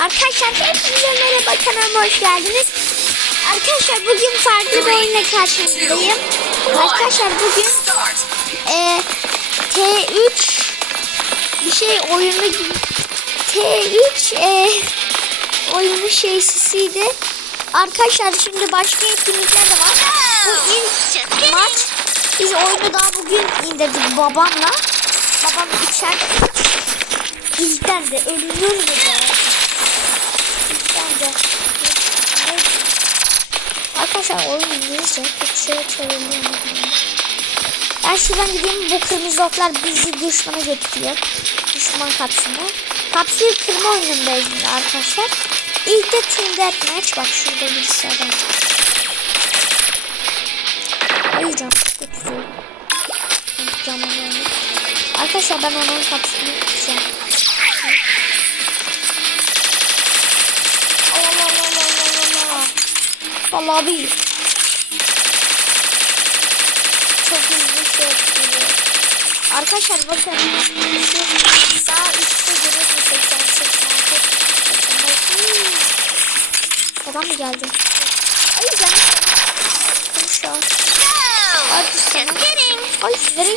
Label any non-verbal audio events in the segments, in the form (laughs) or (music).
Arkadaşlar hepinize merhaba kanalıma hoş geldiniz. Arkadaşlar bugün farklı bir oyunla karşınızdayım. Arkadaşlar bugün e, T3 bir şey oyunu gibi T3 e, oyunu şeysisiydi. Arkadaşlar şimdi başka etkinlikler de var. Bu ilk maç biz oyunu daha bugün indirdik babamla. Babam içer İzden de ölünür mü? De. Arkadaşlar oyun İngilizce. Türkçe'ye çevirmiyorum. Ben şuradan gideyim. Bu kırmızı oklar bizi düşmana götürüyor. Düşman kapsını. Kapsayı kırma oyunundayız arkadaşlar. İlk de Team Deathmatch. Bak şurada birisi adam. Camını önüne. Arkadaşlar ben onun kapısını tutacağım. Vallahi bir. Çok hızlı şey yapıyor. Arkadaşlar bakın. Şu sağ üstte görüyorsunuz 80 86 85. Adam mı geldi? Ay ben. Konuşuyor. Hadi sana. Ay nereye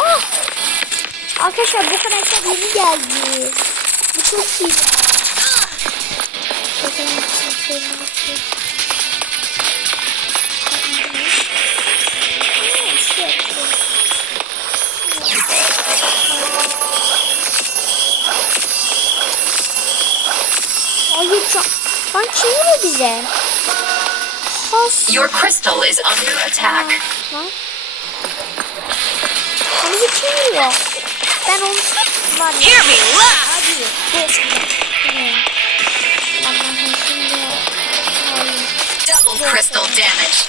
Oh! Arkadaşlar bu karakter yeni geldi. Bu çok iyi ya. Bakalım nasıl şey yapıyor. Ha, şey yapıyor. Hayır şu Lan kim bu bize? Has. Your crystal is under attack. Lan. Lan bizi kim vuruyor? Ben onu. Hear me laugh! Hadi. Double crystal damage.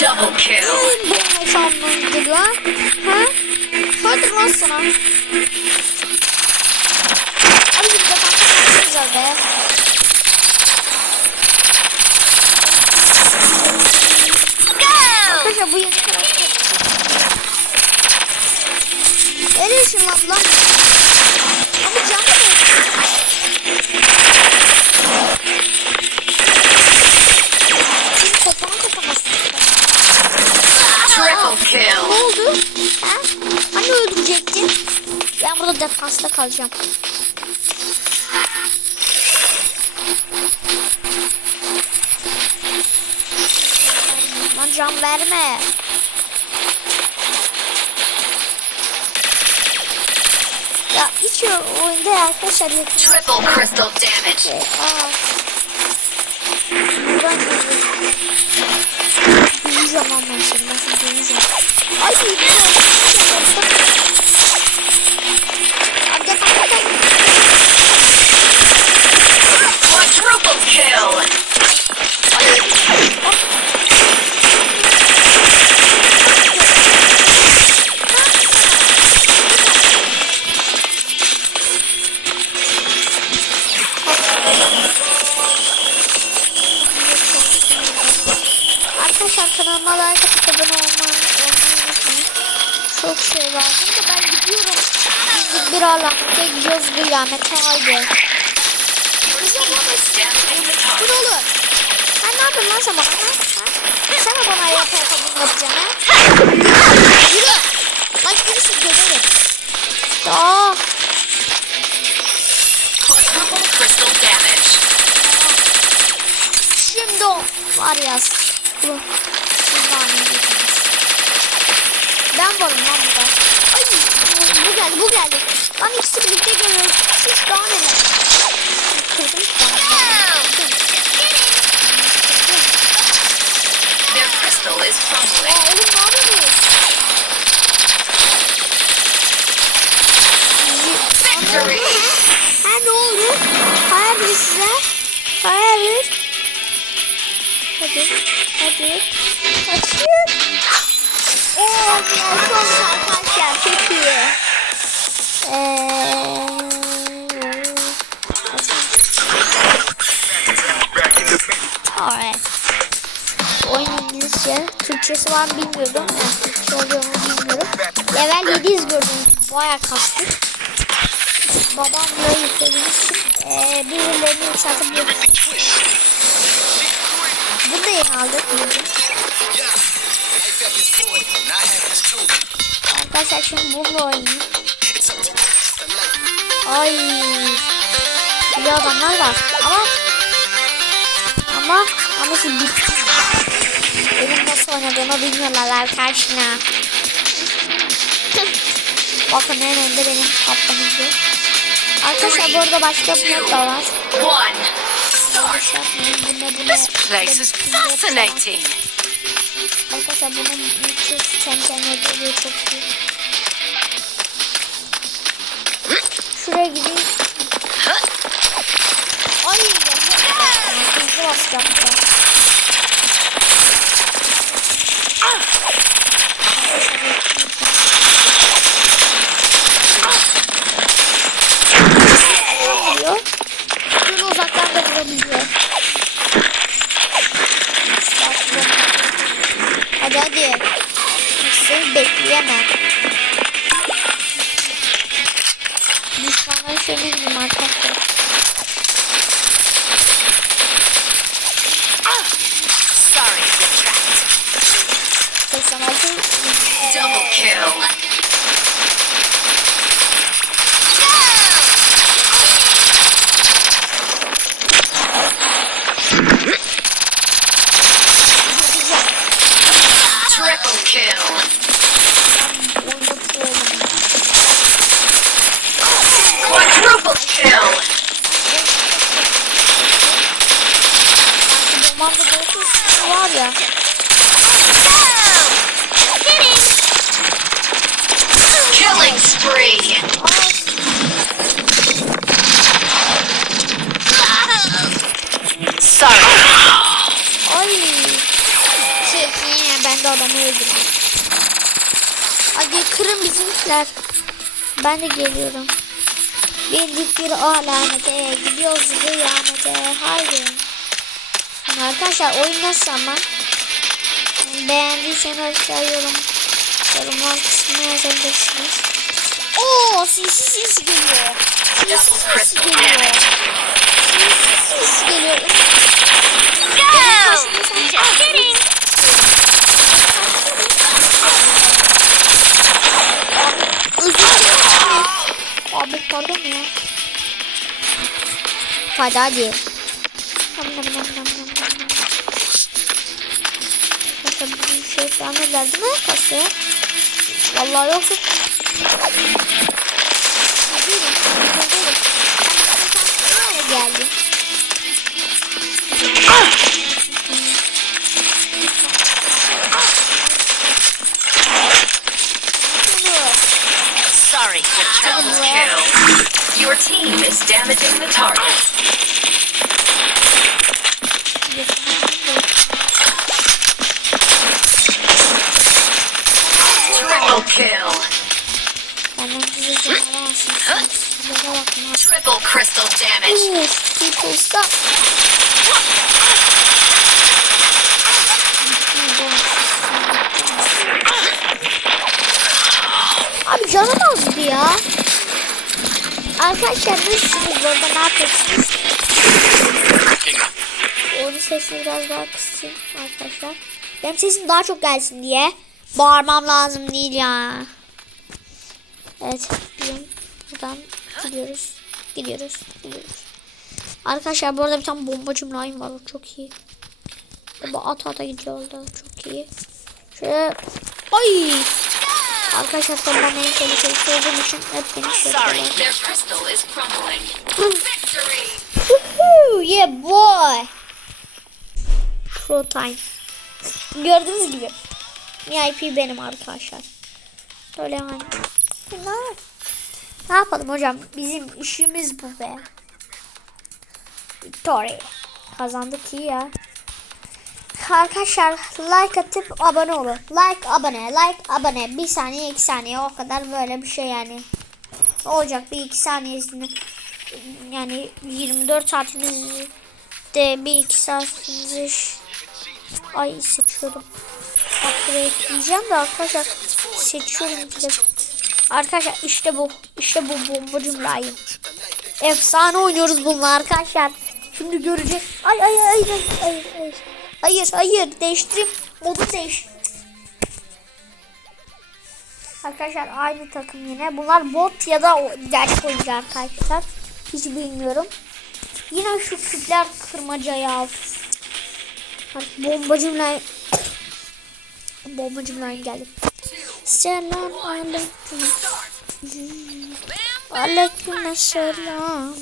Double kill. Bu sandındır lan? Ha? Hadi lan sana. Abi bir de be. Arkadaşlar bu yeni karakter. Öyle lan. Abi burada defansta kalacağım. Lan can verme. Ya hiç oyunda arkadaşlar yakın. Triple crystal damage. Aa. Buradan seni. Ben seni duyacağım. Ay iyi Arkadaşlar kanalıma like atıp abone olmayı, unutmayın. Çok şey var. Şimdi ben gidiyorum. Bir alamete gidiyoruz kıyamete haydi. Dur oğlum. Sen ne yapıyorsun lan sen bana? Ha? Sen mi bana yap yap bunu yapacaksın ha? Yürü. Lan birisi dönerim. Aa. Şimdi o var ya. Siz? Ben varım lan burada. Ay bu, geldi bu geldi. Lan ikisi birlikte geliyor. Siz daha neler? Kırdım. Their crystal is Aa crumbling. oğlum ne yapıyorsunuz? Victory. Ha ne oldu? Hayırdır size? Hayırdır? Hadi. Hadi. Hadi. Oo, arkadaşlar. Eee... Alright. Oyun İngilizce. Türkçesi var mı bilmiyordum. Yani Türkçe oluyor mu bilmiyorum. Level 700 gördüm. Baya kastık. Babamla yüklediğimiz için e, birilerini yükseltebiliyoruz. Bunu da yeni aldık. Arkadaşlar şimdi bununla oynayayım. Ay. Bir adamlar var. Ama ama ama şimdi. Benim nasıl oynadığımı bilmiyorlar arkadaşlar. (laughs) Bakın en önde benim kaptanım bu. Arkadaşlar bu arada başka bir mod da var. This place is fascinating. Arkadaşlar bunun müthiş çençenleri çok iyi. Şuraya gideyim. Ay hızlı basacaktım. oluyor. Double kill. Adamı öldürdüm. Hadi kırın bizimkiler. Ben de geliyorum. Bindik bir alamete, gidiyoruz kıyamete. Haydi. Şimdi arkadaşlar oyun nasıl ama? Beğendiyseniz aşağı yorum, yorumlar kısmına yazabilirsiniz. Oo sinsi sinsi geliyor. Sinsi crystal geliyor. Sinsi sinsi geliyor. Go! Hadi hadi. Bakın bir şey falan verdi mi kasaya? Vallahi yoksa. Hadi şey geldim. Your team is damaging the target. Triple kill. Triple crystal damage. Uf, people. Abi canım azdı ya. Arkadaşlar nasılsınız burada ne yapıyorsunuz? Onun sesini biraz daha kısayım arkadaşlar. Benim sesim daha çok gelsin diye. Bağırmam lazım değil ya. Evet. Bugün buradan gidiyoruz. Gidiyoruz. Gidiyoruz. Arkadaşlar bu arada bir tane bombacı mülayim var. O çok iyi. Bu ata ata gidiyor orada. Çok iyi. Şöyle. Ay. Arkadaşlar tabii ben en tehlikelisi olduğum için hep beni! Woohoo, yeah boy. Pro time. Gördüğünüz gibi. VIP benim arkadaşlar. Öyle yani. Ne, ne yapalım hocam? Bizim işimiz bu be. Victory. Kazandık iyi ya. Arkadaşlar like atıp abone olun. Like abone, like abone. Bir saniye, iki saniye o kadar böyle bir şey yani. Olacak bir iki saniyesini yani 24 saatinizde bir iki saatinizi ay seçiyorum. Ekleyeceğim de arkadaşlar seçiyorum direkt. Arkadaşlar işte bu. İşte bu bombacım Ryan. Efsane oynuyoruz bununla arkadaşlar. Şimdi göreceğiz. Ay ay ay ay ay ay. Hayır hayır değiştireyim. Modu değiş. Arkadaşlar aynı takım yine. Bunlar bot ya da gerçek oyuncu arkadaşlar. Hiç bilmiyorum. Yine şu tipler kırmaca ya. Bak, Bombacımla Bombacımla geldim. Selam aleyküm. Aleyküm selam.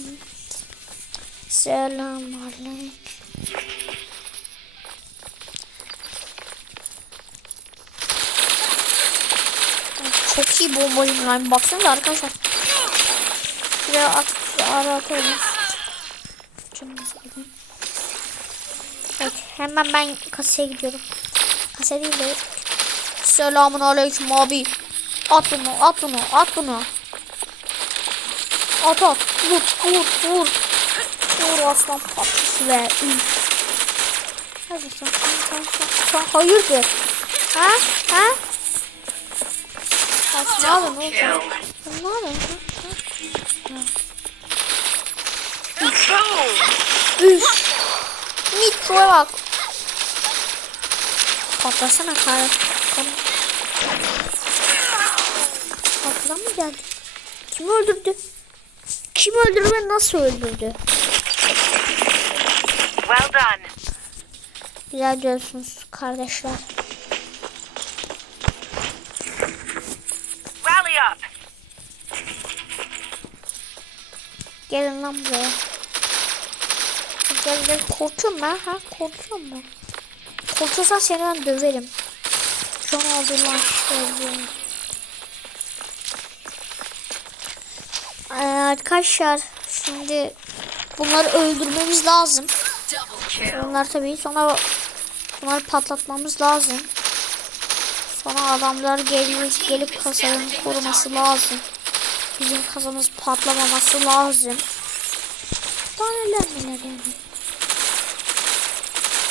Selam aleyküm. İyi bombacım lan. Baksanıza arkadaşlar. Şuraya at, ara yapayım? Evet, hemen ben kasaya gidiyorum. Kasa değil de. Selamun aleyküm abi. At bunu, at bunu, at bunu. At at. Vur, vur, vur. Vur aslan patlısı ve sen hayırdır? Ha? Ha? Bak ne Ne yapıyorsun? Üf. Nitro'ya bak. Patlasana kar. Patlan mı geldi? Kim öldürdü? Kim öldürdü ve nasıl öldürdü? Well done. Güzel diyorsunuz kardeşler. Gelin lan buraya. Gel gel korkuyorum ben ha korkuyorum ben. Korkuyorsan seni ben döverim. Şu an şöyle. Ee, arkadaşlar şimdi bunları öldürmemiz lazım. Onlar tabii sonra bunları patlatmamız lazım. Sonra adamlar gelip, gelip kasanın koruması lazım. Bizim kasamız patlamaması lazım. Daha neler neler yani.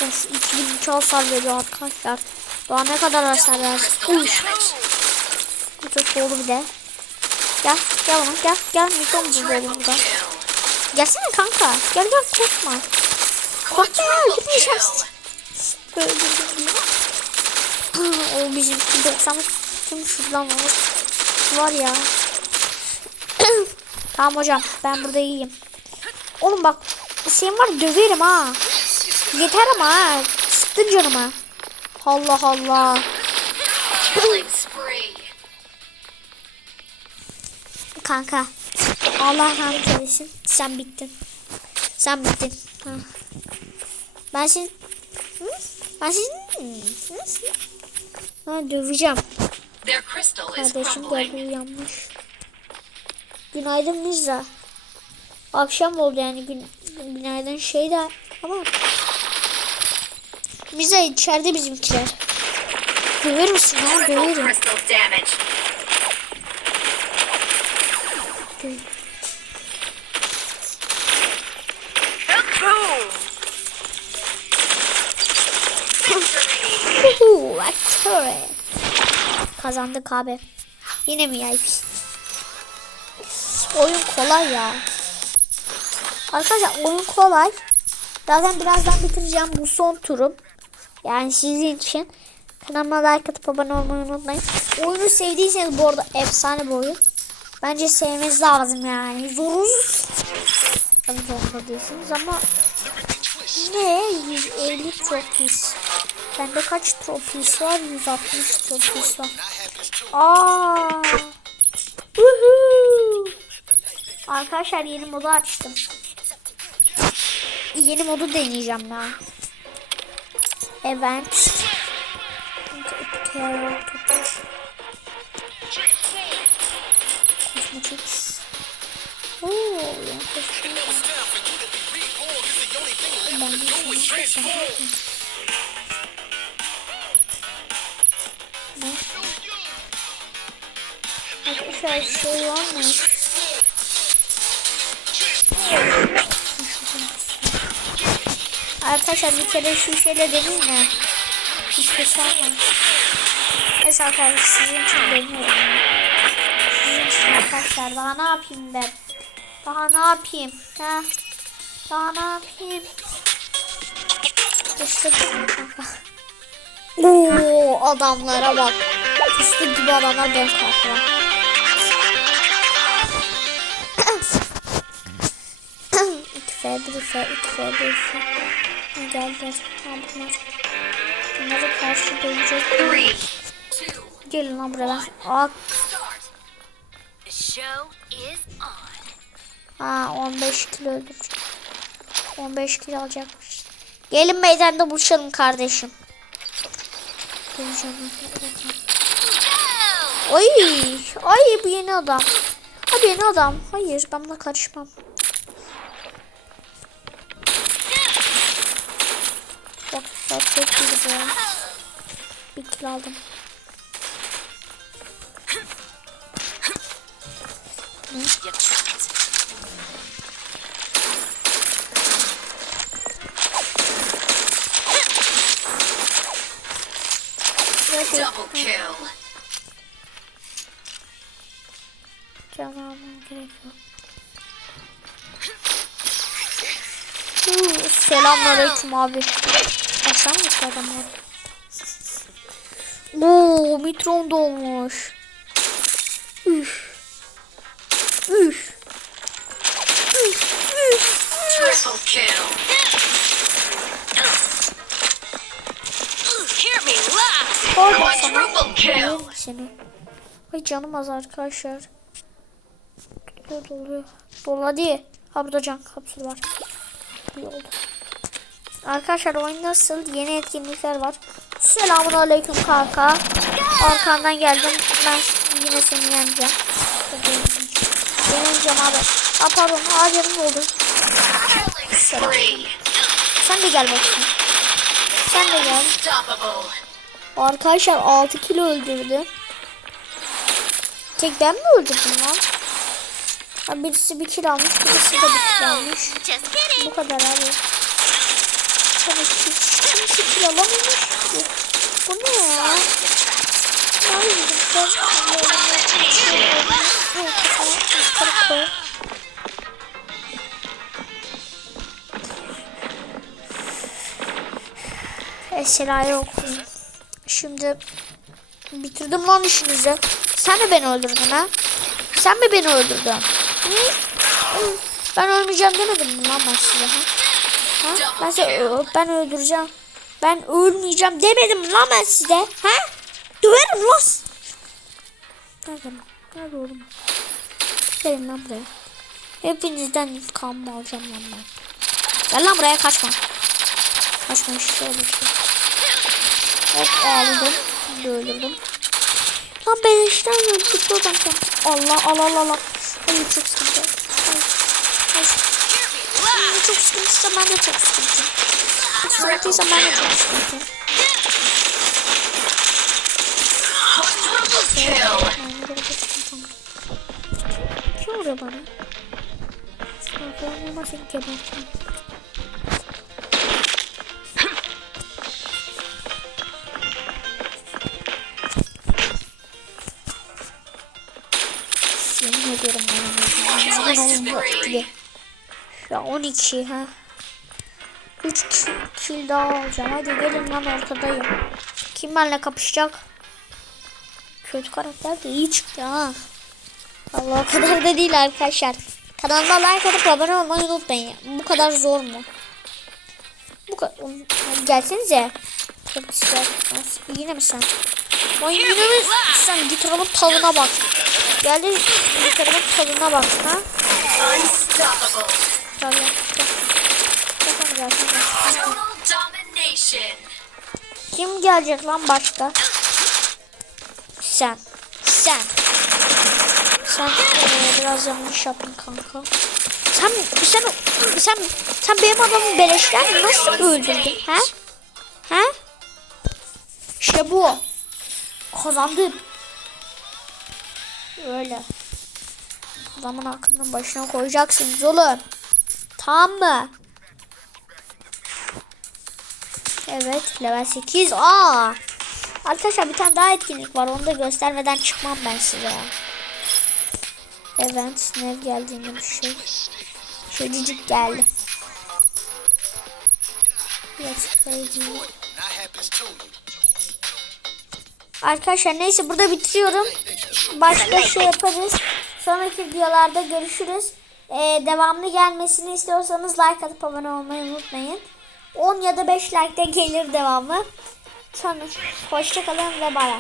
Of 2003 hasar veriyor arkadaşlar. Daha ne kadar hasar versin. Uy. Bu çok doğru bir de. Gel gel bana gel gel mikron burada burada. Gelsene kanka. Gel gel korkma. Korkma ya gitmeyeceğim. Diye. o bizim 90 tüm şuradan. Var ya. (coughs) tamam hocam ben burada iyiyim. Oğlum bak senin var döverim ha. Yeter ama ha. Sıktın canıma. Allah Allah. (coughs) Kanka. Allah rahmet eylesin. Sen bittin. Sen bittin. Ha. Ben seni... Hı? Ben seni... Hı? Ha, döveceğim. Kardeşim geldi uyanmış. Günaydın Mizra. Akşam oldu yani gün, günaydın şey de ama Mizra içeride bizimkiler. Döver misin Triple döverim. Kazandık abi. Yine mi yay? Oyun kolay ya. Arkadaşlar oyun kolay. Zaten birazdan bitireceğim bu son turum. Yani sizin için. Kanalıma like atıp abone olmayı unutmayın. Oyunu sevdiyseniz bu arada efsane bir oyun. Bence sevmeniz lazım yani. Zoruz. Tabii zorunda değilsiniz ama ne? 150 tropis. Bende kaç tropis var? 160 tropis var. Aa! Woohoo! Arkadaşlar yeni modu açtım. Yeni modu deneyeceğim ya. Event. Arkadaşlar şey var Arkadaşlar bir kere şu şeyle deneyim mi? Bir keser var. Neyse arkadaşlar sizin için deniyorum. Sizin için arkadaşlar daha ne yapayım ben? Daha ne yapayım? Ha? Daha ne yapayım? Kanka. (laughs) Oo adamlara bak. Fıstık gibi adamlar ben kalkıyorum. Bir F. Ne geldiler? Ha bunlar. Bunları karşı two, Gelin lan buraya. On. ha 15 kilo öldürecek. 15 kilo alacakmış. Gelin meydanda buluşalım kardeşim. Döveceğim. Ay, bu yeni adam. Ha yeni adam. Hayır ben buna karışmam. Bak çok bu. Bir kilo aldım. Double kill. Can almam gerekiyor. Huu, Selamünaleyküm abi. Aşağı mı düştü adam abi? Oo, mitron dolmuş. Üf. Üf. Seni. Ay canım az arkadaşlar. Doluyor doluyor. Dolu hadi. Ha burada can kapsül var. İyi oldu. Arkadaşlar oyun nasıl? Yeni etkinlikler var. Selamun aleyküm kanka. Arkandan geldim. Ben yine seni yeneceğim. Yeneceğim abi. Aa pardon. Aa canım oldu. Sen de gel bakayım. Sen de gel. Arkadaşlar 6 kilo öldürdü. Tek ben mi öldürdüm lan? Ha, birisi bir kilo almış, birisi de bir kilo almış. Bu kadar abi. Tabii ki kimse kilo alamamış ki. Bu ne ya? Hayır, ben koy. Esra'yı okuyayım. Şimdi bitirdim lan işinizi. Sen mi beni öldürdün ha? Sen mi beni öldürdün? Hı. Ben ölmeyeceğim demedim mi lan ben size ha? Ha? Ben size ben öldüreceğim. Ben ölmeyeceğim demedim lan ben size? Ha? Döverim lan. Nerede? Nerede oğlum? Gelin lan buraya. Hepinizden intikamımı alacağım lan ben. Gel lan buraya kaçma. Kaçma işte öyle şey. Hop. Şimdi öldürdüm. Lan ben işte öldürdüm. Allah Allah Allah Allah. Ay çok sıkıntı. Ay, ay. Ay, çok sıkıntıysa ben de çok sıkıntı. Çok sıkıntıysa ben de çok sıkıntı. Quadruple kill. Aynen böyle bir sıkıntı. Kim vuruyor bana? Arkadaşlar olmazsa geberteceğim. Yemin ediyorum ben. Killing Bunun bu spree. Ya 12 ha. 3 kill daha alacağım. Hadi gelin lan ortadayım. Kim benimle kapışacak? Kötü karakter de iyi çıktı ha. Allah o kadar da değil arkadaşlar. Kanalıma like atıp abone olmayı unutmayın. Bu kadar zor mu? Bu kadar. Gelsenize. Yine mi sen? Lan yine mi sen? Gitarımın tadına bak. Geldi gitarımın tadına bak. Ha? Gel gel. Gel. Gel gel. Kim gelecek lan başka? Sen. Sen. Sen eee, biraz yanlış yaptın kanka. Sen sen sen sen benim adamı beleşten nasıl öldürdün? Ha? Ha? İşte bu. Kazandın. Öyle. Adamın aklının başına koyacaksınız oğlum. Tamam mı? Evet level 8. Aa. Arkadaşlar bir tane daha etkinlik var. Onu da göstermeden çıkmam ben size. Event ne geldiğinde bir şey. Şöyle geldi. Arkadaşlar neyse burada bitiriyorum. Başka şey yaparız. Sonraki videolarda görüşürüz. Ee, devamlı gelmesini istiyorsanız like atıp abone olmayı unutmayın. 10 ya da 5 like de gelir devamı. Sonra hoşçakalın ve bay.